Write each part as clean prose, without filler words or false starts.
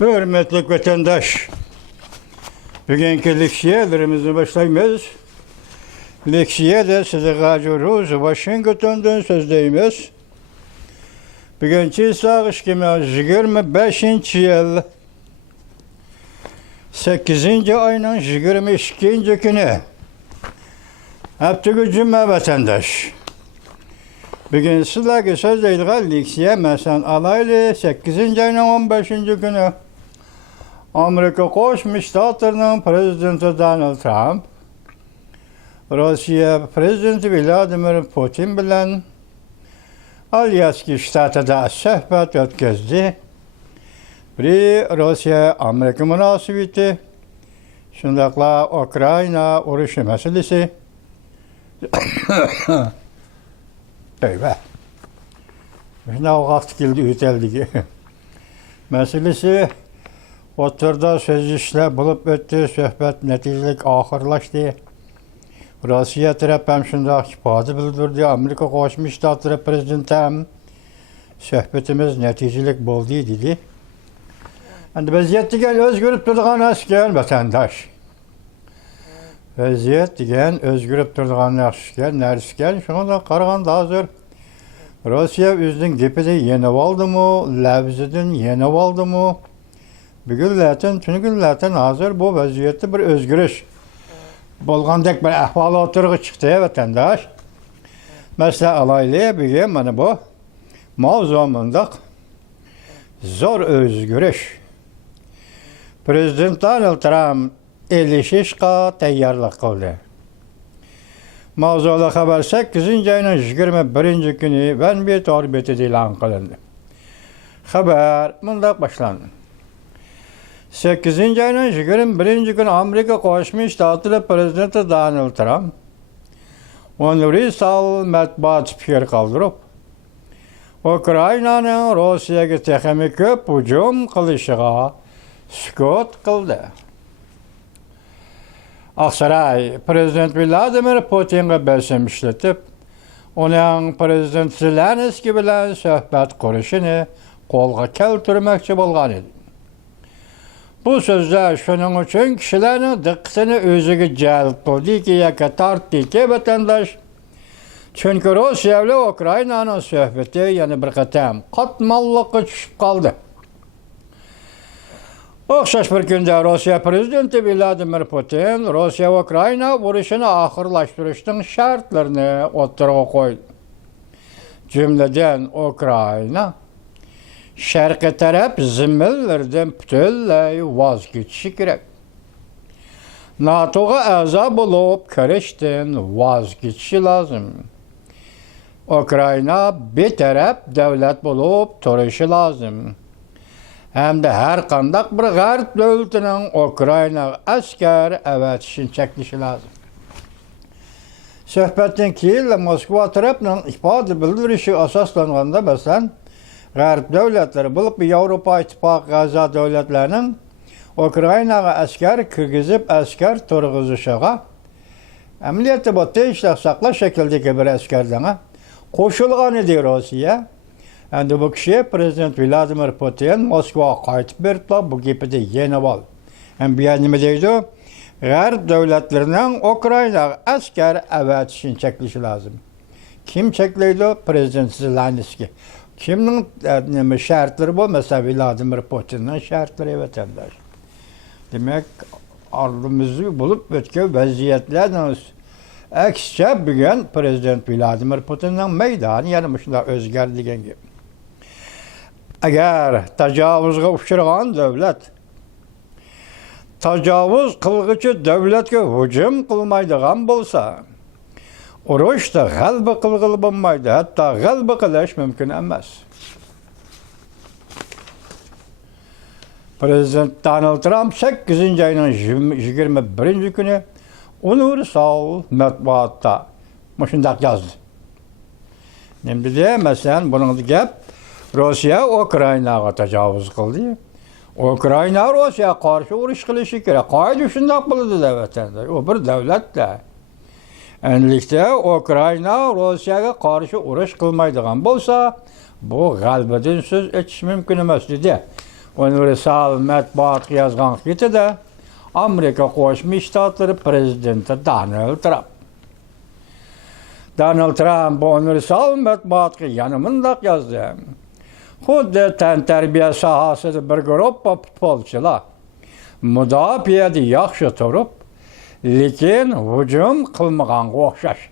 Hürmetli vatandaş, bugünkü leksiyelerimizi başlayımız. Leksiyede size gacuruz, Washington'dan sözdeyimiz. Bugünkü sağış kimi 25. yıl 8. ayının 22. günü. Heptiki cümle vatandaş. Bugün sizlerle sözdeydiği leksiye mesela alaylı 8. ayının 15. günü. Amerika Koşmuş Ştatlarının Prezidenti Donald Trump, Rusya Prezidenti Vladimir Putin bilen Alyaski ştatida söhbet ötküzdü. Biri Rusya-Amerika münasebeti, şundakla Ukrayna uruşu meselesi. Tövbe. Ne o vakti geldi üteldi. Meselesi oturda söz işle bulup öttü, söhbet neticelik ahırlaştı. Rusya taraf hem şunda ifade bildirdi, Amerika Koşmuş Ştatları Prezidenti hem söhbetimiz neticelik buldu dedi. Yani vaziyet degen özgürüp durduğun asker vatandaş. Vaziyet degen özgürüp durduğun asker, nersker, şunu da qaraganda hazır. Rusya özünün gepide yenip aldı mı, levzidin yenip aldı mı? Bugünlerden, tünügünlerden hazır bu vaziyette bir özgürüş. Bolgandek bir ahval oturuğu çıktı vatandaş. Mesela alaylı bugün bana bu mavzumundak zor özgürüş. Prezident Donald Trump elişişqa tayyorlik qildi. Mavzuli xabar 8. ayının 21. günü Venbet orbitida e'lon qilindi. Xabar mundaq boshlandi. 8. ayının 21. günü Amerika Koşmuş Ştatları Prezidenti Donald Trump universal matbuot fikir qoldirib, Ukrayna'nın Rusiyaga texmi ko'p hujum qilishiga sukut qildi. Aksaray Prezident Vladimir Putin'ga besim işletip, onun Prezident Zelenskiy bilan söhbet qurishini qo'lga keltirmoqchi bo'lgan edi. Bu sözler şunun için kişilerin dikkatini özüge celp qildi ki yaka tartdı ki vatandaş. Çünkü Rusya ile Ukrayna'nın söhbeti yani bir qatam qatmallıqqa tushib qoldi. O'xshash bir kunda Rusya Prezidenti Vladimir Putin Rusya-Ukrayna urushini oxirlashtirishning shartlarini o'ttirg'a qo'ydi. Jumladan Ukrayna Şarkı taraf zimmellerden bütünlüğü vazgeçişi gerek. NATO'ya a'zo bulup kirishdan vazgeçişi lazım. Ukrayna bir taraf devlet bulup turishi lazım. Hem de her kandak bir G'arb devletinin Ukrayna asker avatishini cheklashi lazım. Söhbetden keyin Moskva tarafının ifade bildirishi asoslanganda masalan G'arb devletleri bulup bir Avrupa İttifakı a'zo devletlerinin Ukraynaga asker kirgizip asker turg'izishiga amaliyotda bu tinchlik saqlash şekildeki bir askerdan qo'shilgan edi Rossiya. Endi bu kishi Prezident Vladimir Putin Moskvaga qaytib berib bu gapida yenib oldi. Hem bu yer nima deydi? G'arb devletlerinin Ukraynaga asker avatishini cheklashi lazım. Kim cheklaydi? Prezident Zelenskiy. Kimin şartları bu? Mesela Vladimir Putin'in şartları vatandaş. Demek ardımızı bulup ötken vaziyetlerden aksçe bugün Prezident Vladimir Putin'in meydanı yanımışlar özgür degen gibi. Eğer tecavüzge uçurgan devlet, tecavüz kılgıcı devletke hücum kılmaydıgan bolsa, urushda g'alaba qilg'ili bo'lmaydi, hatto g'alaba qilish mumkin emas. Prezident Donald Trump 8. ayının 21. günü universal matbuotda shundoq yozdi. Endi de masalan bunun gap Rusya Ukraynaga tajovuz qildi. Ukrayna Rusyaga qarshi urush qilishi kerak. Qoida shundoq bo'ladi vatandaş. O bir davlatda. Endilikte Ukrayna Rusya'ya karşı uruş kılmaydıgan bolsa bu g'albadan söz etish mumkin emas dedi. Universal matbuat yazgan xitida Amerika Qo'shma Shtatlari prezidenti Donald Trump. Donald Trump bu universal matbuatga yana mundaq yozdi. Xuddi tantarbiya sohasida bir guruh futbolchilar mudofaada yaxshi turib, lekin hujum qilmaganga o'xshash.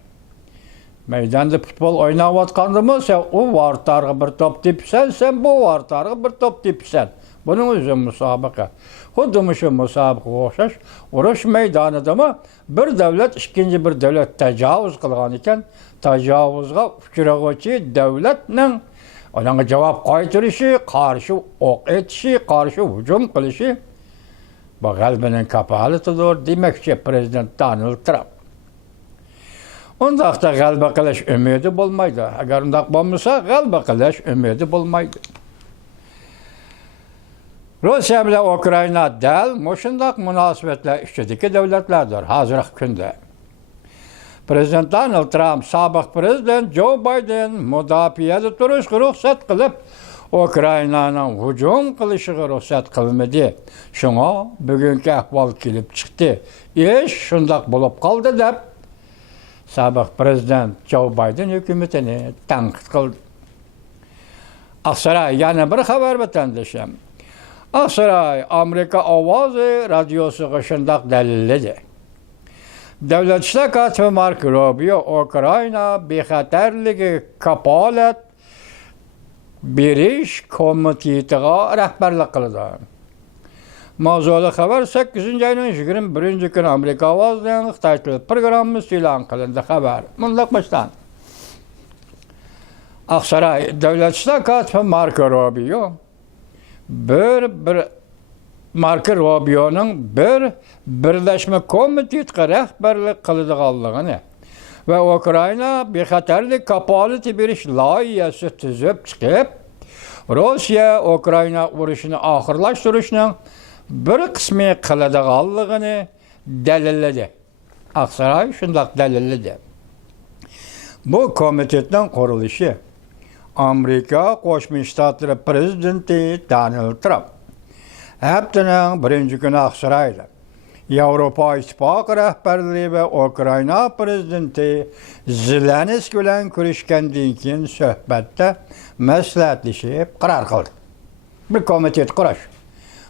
Maydonda futbol o'ynayotganda sen u vartarga bir top tepsan, sen bu vartarga bir top tepsan. Buning o'zi musobaqa. Xuddi shu musobaqa o'xshash, urush maydonidami bir davlat ikkinchi bir davlat tajovuz qilgan ekan, tajovuzga uchrag'uvchi davlatning onanga javob qaytarishi, qarshi o'q etishi, qarshi hujum qilishi bu g'albaning kapolatidir demoqchi prezident Donald Trump. Undaqda g'alba qilish umidi bo'lmaydi. Agar undaq bo'lmasa, g'alba qilish umidi bo'lmaydi. Rossiya bilan Ukraina dal mushundaq munosabatlar ichidagi davlatlardir hozirgi kunda. Prezident Donald Trump sobiq prezident Joe Biden mudofaada turishga ruxsat qilib, Ukrainaning hujum qilishiga ruxsat qilmadi. Shunga bugungi ahvol kelib chiqdi. Ish shundaq bo'lib qoldi deb sobiq prezident Joe Biden hukumatini tanqid qildi. Aqsaray yana bir xabar vatandashim. Aqsaray Amerika ovozi radiosiga shundaq dalilladi. Davlat ishlar kotibi Mark Rubio Ukraina bexatarligi kapolat berish komitetiga rahbarlik qildi. Mavzuli xabar 8-oyning 21-kuni Amerika ovozining Xitoy tili programmasi e'lon qilindi. Xabar mundaq boshlan. Aqsaray davlat ishlar kotibi Mark Rubio Mark Rubio'ning birlashma komitetiga rahbarlik qiladiganligini va Ukraina bexatarlik kapolati berish loyihasi tuzib chiqib, Rossiya Ukraina urushini oxirlashtirishning bir qismi qiladiganligini dalilladi. Aqsaray shundaq dalilladi. Bu komitetning qurilishi Amerika Qo'shma Shtatlari prezidenti Donald Trump haftaning birinchi kuni Aqsarayda Yevropa Ittifoqi rahbarligi va Ukraina prezidenti Zelenskiy bilan ko'rishgandan keyin suhbatda maslahatlashib qaror qildi. Bir komitet qurish.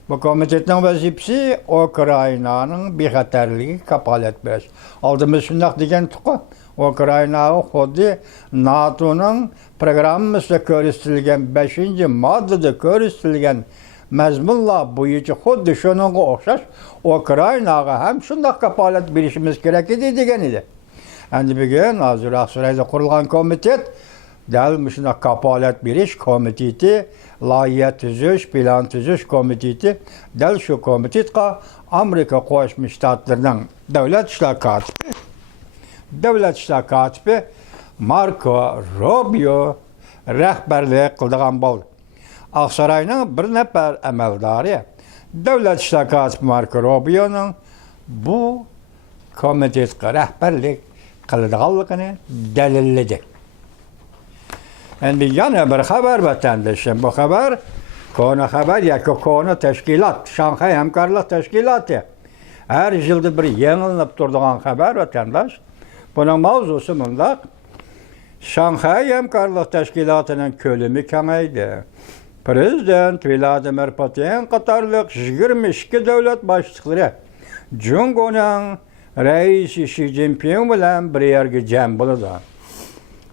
Bu komitetning vazifasi Ukrainaning bexatarligiga kapolat berish. Oldimiz shundaq degan tuqi Ukrainaga xuddi NATO'ning programmasida ko'rsatilgan 5-moddada ko'rsatilgan mazmunlar bo'yicha xuddi shunga o'xshash Ukrainaga ham shunday kapolat berishimiz kerak edi degan edi. Endi bugun hozir Aqsarayda qurilgan komitet dal shunday kapolat berish komiteti, loyiha tuzish, plan tuzish komiteti, dal shu komitetga Amerika Qo'shma Shtatlarining davlat ishlar kotibi Marko Rubio rahbarlik qilgan bo'ldi. Aqsarayning bir nafar amaldori davlat ishlar kotibi Marko Rubio'ning bu komitetga rahbarlik qiladiganligini dalilladi. Endi yana bir xabar vatandashim. Bu xabar kona xabar yoki kona tashkilot, Shanxay hamkorlik tashkiloti. Har yilda bir yangilanib turadigan xabar vatandash. Buning mavzusi mundaq. Shanxay hamkorlik tashkilotining ko'lami kengaydi. Prezident Vladimir Putin qatorliq 22 davlat boshliqlari Jungoning raisi Xi Jinping bilan bir yerga jam bo'ladi.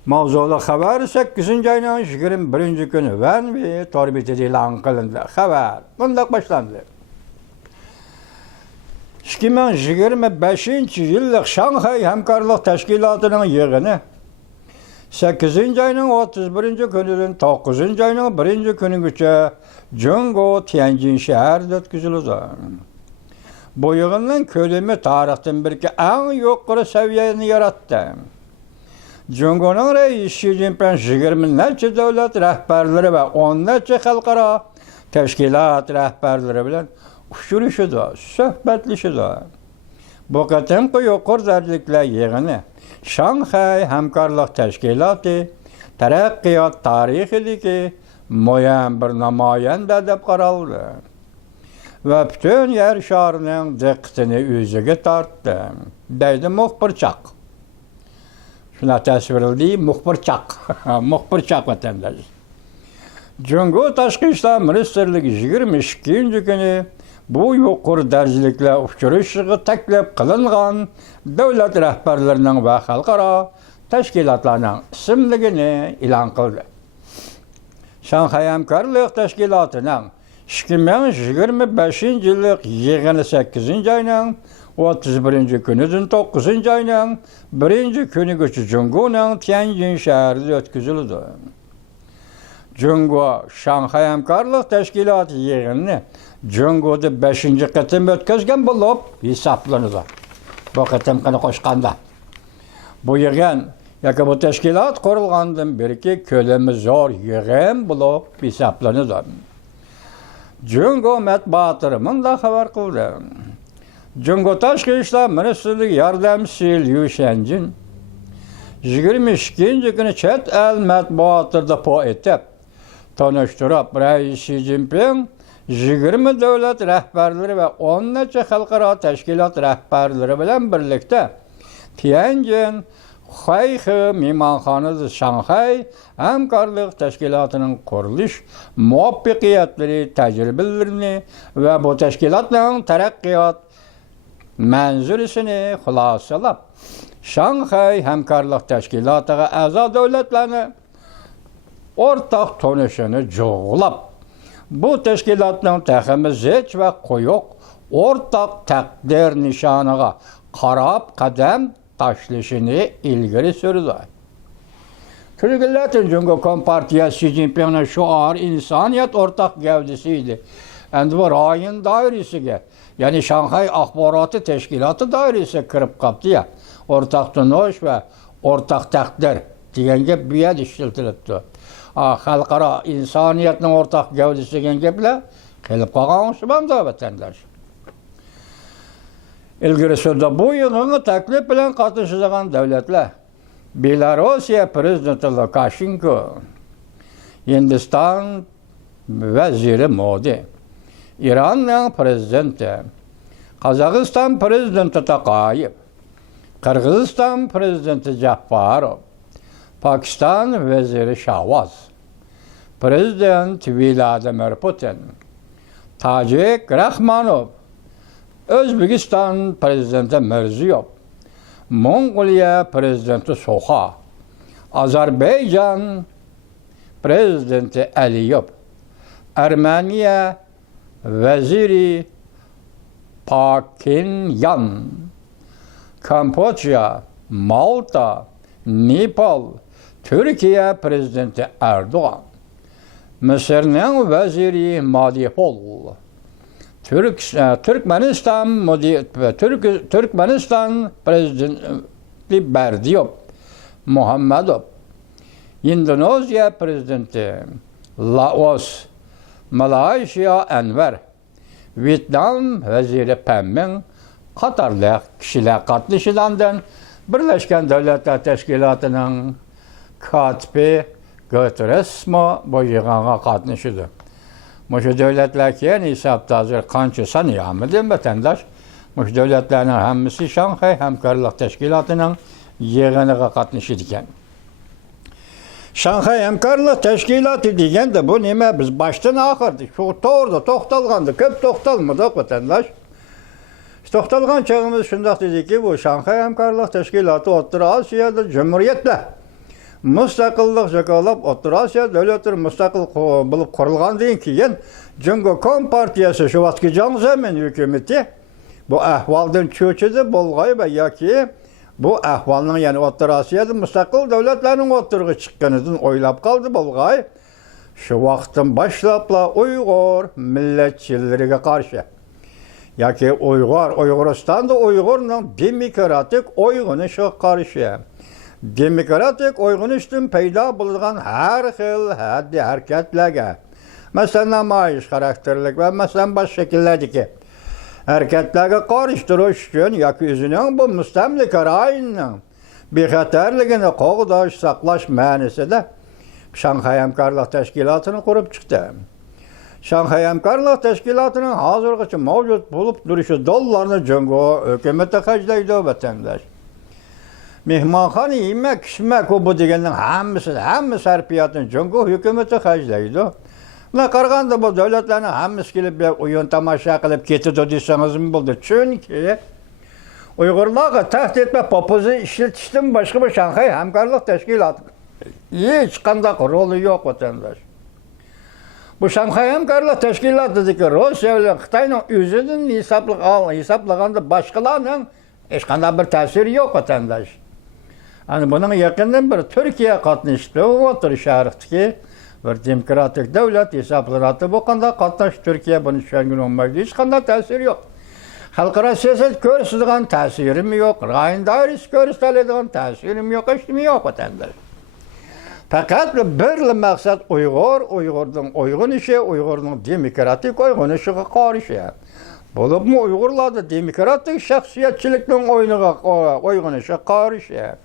Mavzuli xabar 8-oyning 21-kuni Vanvi torbetida e'lon qilindi. Xabar bunday boshlandi. 2025-yillik Shanxay hamkorlik tashkilotining yig'ini 8-oyning 31-kunidan 9-oyning 1-kunigacha Jungo Tianjin shahrida o'tkaziladi. Bu yig'inning ko'lami tarixdan birga eng yuqori saviyani yaratdi. Jungoning raisi Xi Jinping 20 necha davlat rahbarlari va 10 necha xalqaro tashkilot rahbarlari bilan uchrashadi, suhbatlashadi. Bu qatimqi yuqori darajadagi yig'ini Shanxay hamkorlik tashkiloti taraqqiyot tarixidagi moyan bir namoyanda deb qaraldi va butun yer sharining diqqatini o'ziga tortdi, deydi muxbirchaq. Shuna tasvirladi muxbirchaq, muxbirchaq vatandosh. Jungo Tashqi ishlar ministrligi 22-kuni bu yuqori darajaliklar uchrashuvi taklif qilingan davlat rahbarlarining va xalqaro tashkilotlarning ismligini e'lon qildi. Shanxay hamkorlik tashkilotining 2025-yillik yig'ini 8-oyning 31-kunidan 9-oyning 1-kunigacha Jungoning Tianjin shahrida o'tkazildi. Jungo Shanxay hamkorlik tashkiloti yig'inini Jungoda 5-qatim o'tkazgan bo'lib hisoblanadi. Bu qatimqani qo'shganda. Bu yig'in yoki bu tashkilot qurilgandan beriki ko'lami zo'r yig'in bo'lib hisoblanadi. Jungo matbuotlari bunday xabar qildi. Jungo Tashqi ishlar ministrligi yordamchisi Liu Shanjin 22-kuni chet el matbuotlarida etib tanishtirib, Rais Xi Jinping 20 davlat rahbarlari va 10 necha xalqaro tashkilot rahbarlari bilan birlikda Tianjin Huayhe mehmonxonasida Shanxay hamkorlik tashkilotining qurilish muvaffaqiyatlari, tajribalarini va bu tashkilotning taraqqiyot manzurisini xulosalab, Shanxay hamkorlik tashkilotiga a'zo davlatlarni o'rtaq tonishini jo'g'lab, bu tashkilotning taximi zich va qo'yiq o'rtaq taqdir nishoniga qarab qadam tashlashini ilgari surdi. Turkiy Jungo Kompartiyasi Xi Jinpingning shuari insoniyat o'rtaq gavdasi edi. Endi bu rayon doirasiga, ya'ni Shanxay axboroti tashkiloti doirasiga kirib qoldi-ya. O'rtaq tunish va o'rtaq taqdir deganga bu yerda ishlatilibdi. Xalqaro insoniyatning o'rtaq gavdasi degan gaplar kelib qolgan o'shanda vatandosh. Ilgari surda bu yig'inga taklif bilan qatnashadigan davlatlar Belorussiya prezidenti Lukashenko, Hindiston vaziri Modi, Iranning prezidenti, Qozog'iston prezidenti Toqayev, Qirg'iziston prezidenti Japarov, Pakistan vaziri Shahbaz, prezident Vladimir Putin, Tojik Rahmonov, O'zbekiston prezidenti Mirziyoyev, Mongoliya prezidenti Soxa, Ozarbayjon prezidenti Aliyev, Armeniya vaziri Pakinyan, Kambodsha, Malta, Nepal, Türkiye prezidenti Erdoğan, Mısır'ın vaziri Madipol, Türkmenistan prezidenti Berdiyev, Muhammedov, Endonezya prezidenti Laos, Malayziya Enver, Vietnam vaziri Pemmin qatorli kishilar qatnashidan Birleşken Devletler Teşkilatı'nın katibi Guterres'mo bu yığına qatnashidi. Şu devletler keyin hisobda hozir qancha sanayapmiz vatandosh. Şu devletlarning hammasi Shanxay hamkorlik tashkilotining yig'iniga qatnashidi ekan. Shanxay hamkorlik tashkiloti deganda bu nima? Biz boshdan oxirda shu to'g'rida to'xtalganda ko'p to'xtalmadik vatandosh. To'xtalgan chog'imiz shunday dediki, bu Shanxay hamkorlik tashkiloti O'rta Osiyoda jumhuriyatlar mustaqillik jakolab O'rta Osiyo davlatlari mustaqil bo'lib qurilgandan keyin Jungo Kompartiyasi shu vaqtgi Jiang Zemin hukumati bu ahvoldan cho'chidi bo'lg'ay va yoki bu ahvolning, ya'ni O'rta Osiyoda mustaqil davlatlarning o'rtaga chiqqanidan o'ylab qoldi bo'lg'ay. Shu vaqtdan boshlabla Uyg'ur millatchilariga qarshi yoki Uyg'uristonda Uyg'urning demokratik uyg'onishiga qarshi, demokratik uyg'onishdan paydo bo'lgan har xil haddi harakatlarga, masalan namoyish xarakterlik va masalan boshqa shakllardagi harakatlarga qarshi turish uchun yoki o'zining bu mustamlika rayoning bexatarligini qo'g'dash, saqlash ma'nosida Şanghay Hamkorlik Teşkilatı'nı kurup çıktı. Şanghay Hamkorlik Teşkilatı'nın hazırgıçı mevcut bulup duruşu dollarını Cungo hükümete haclaydı vatandaş. Mehmanxana yemek, içmek o bu degenin hamısı serpiyatın Cungo hükümete haclaydı. Buna qaraganda bu devletlerin hamısı gelip bir oyun tamaşa kılıp ketidi deyseniz mi buldu? Çünkü Uygurlarga tahdid etme popuzu işletiştin başka bir Şanghay Hamkorlik Teşkilatı. Hiç kandak rolü yok vatandaş. Bu Şanghay Hamkorlik Teşkilatı'daki Rusya ile Xitay'ın özünün hesaplaganda başkalarının hiç kandak bir tesiri yok vatandaş. Yani bunun yakından bir Türkiye katlaştığı otur şarkıdaki bir demokratik devlet hesaplanatı bu kanda katlaş Türkiye bunu şengin olmaydı. Hiç kandak tesiri yok. Halkara siyaset görürsüzden tesirim yok. Rayın dairesi görürsüzden tesirim yok. Hiçbir yok vatandaş. Fakat bir maksat Uygur'un uygun işi, Uygur'un demokratik uygun işi karşı. Bulup mu Uygurlarda demokratik şahsiyetçilikten uygun işi karşı.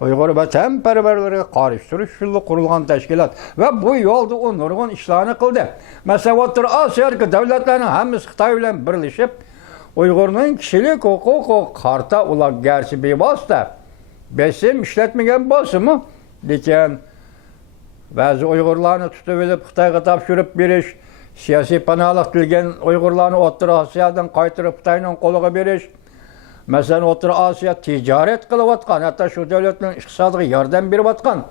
Uygur vatanperverleri karıştırışlı kurulan teşkilat ve bu yolda onurgun işlerini kıldı. Mesela Orta Asya'daki devletlerin hamısı Xitay ile birleşip Uygur'un kişilik hukuku karta olan gerçi bir vasıta besim işletmegen basımı diken bazı Uygurlarını tutup Xitayga tapşırıp beriş, siyasi panahlıq dilgen Uygurlarını Orta Asya'dan qaytırıp Xitay'nın koluga beriş. Mesela Orta Asya ticaret kılıp atkan, hatta şu devletin iqtisadiga yardım berip atkan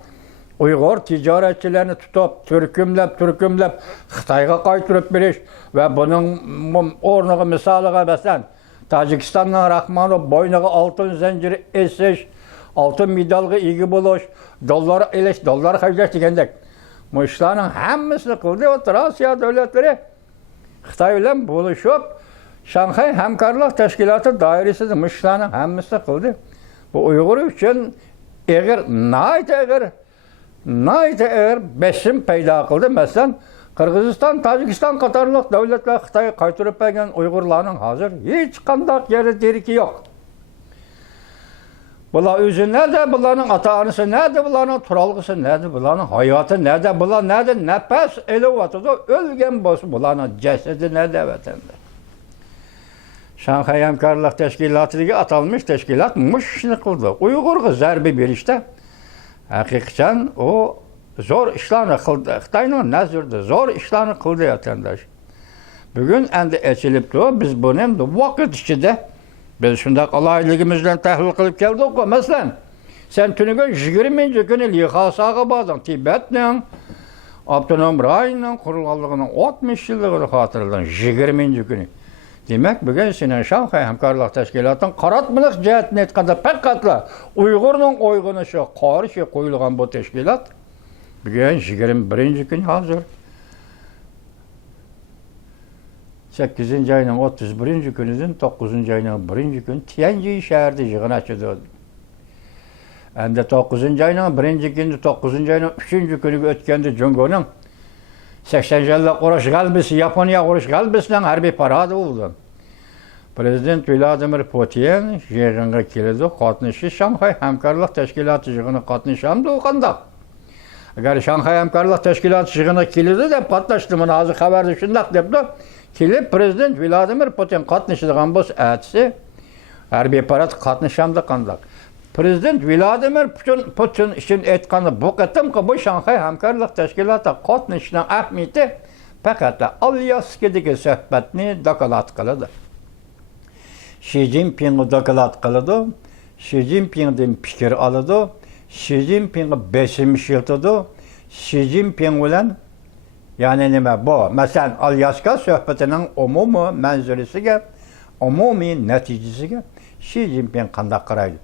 Uygur ticaretçilerini tutup türkümlep Xitayga qaytırıp beriş ve bunun ornuğu misalıga mesela Tacikistan'dan Rahmanov boynuğa altın zinciri esiş, altın medalga egi buluş, dollar haclaş degендek. Bu işlerin hamısını kıldı Orta Asya devletleri Xitay ile buluşup Şanghay Hamkorlik Teşkilatı dairesinde bu işlerin hamısını kıldı. Bu Uygur için eğer besim peyda kıldı. Mesela Kırgızistan, Tacikistan katarlıq devletler Xitay'a qaytırıp gelgen Uygurların hazır hiç kandak yeri deriki yok. Bunlar özü nerede, bunların ata-anası nerede, bunların turalgısı nerede, bunların hayatı nerede, bunlar nerede nefes elevatıda ölgen bozu, bunların cesedi nerede vatandaş. Şanghay Hamkorlik Teşkilatı'daki atılmış teşkilat muşni kıldı. Uygur'a zerbi berişte hakikaten o zor işlerini kıldı. Xitay'ın nazırdı, zor işlerini kıldı vatandaş. Bugün endi eçilipdi, biz bunu hem de vakit içinde biz şunda kolaylığımızdan tahlil kılıp geldik o. Mesela sen tünüge 20. günü lihasaga badın. Tibet'nin, Abdunam Ray'ın kurulğanlığının 60 yıllığını hatırladın 20. günü. Demek bugün senin Şanghay Hamkorlik Teşkilatı'nın qaratmılıq cihetini etkanda pekatla Uygur'un uygunuşu karşı koyulgan bu teşkilat bugün 21. gün hazır. 8. ayının 31. günüdün 9. ayının 1. gün Tianjin şehirde yığın açıdı. Hem de 9. ayının 1. günü 9. ayının 3. günü ötkendi Cungo'nun 80 yıllık uğraş galbisi, Japonya uğraş galbisinden harbi paradı oldu. Prezident Vladimir Putin yığınga keldi, qatnaşı Şanghay Hamkorlik Teşkilatı yığını qatnaşamdı o qandaq. Agar Şanghay Hamkorlik Teşkilatı yığına keldi dep qatnaşdı, mana hazır xabarda şundaq depdi. Kelip Prezident Vladimir Putin qatnaşadigan bo'lsa, atsi harbiy parat qatnaşamdı qandaq. Prezident Vladimir Putin için aytganda bu qatimqi bu Şanghay Hamkorlik Teşkilatı qatnashishning ahamiyati faqat Alyaskadagi suhbatni dokolat qiladi. Xi Jinping dokolat qiladi, Xi Jinpingdan fikr oladi, Xi Jinping besim ishlatadi, Xi Jinping bilan yani nima bu? Masalan, Alyaska suhbatining umumiy manzilasiga, umumiy natijasiga Xi Jinping qanday qaraydi?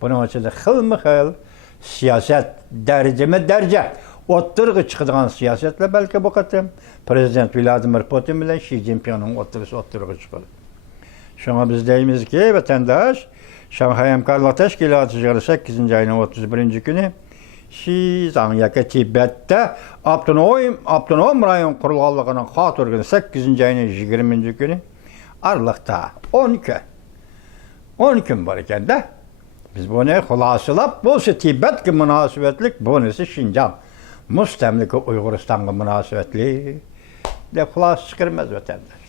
Bunun içinde xilma-xil siyaset derece o'ttirg'i chiqadigan siyasetler belki bu qatim Prezident Vladimir Putin bilan Xi Jinpingning o'ttirg'i chiqadi. Şuna biz deyimiz ki vatandaş Şanghay Hamkorlik Teşkilatı 8. ayının 31. günü Xizangdagi Tibet'te Abdunam rayon kurulğanlığının hatırgını 8. ayının 20. günü Aralıkta 10 gün var iken de biz bunu xulasılap, bu Tibet'ki münasibetlik, bunisi Şincan. Mustemlika Uyguristan'a münasebetli de xulas çıkırmaz vatandaş.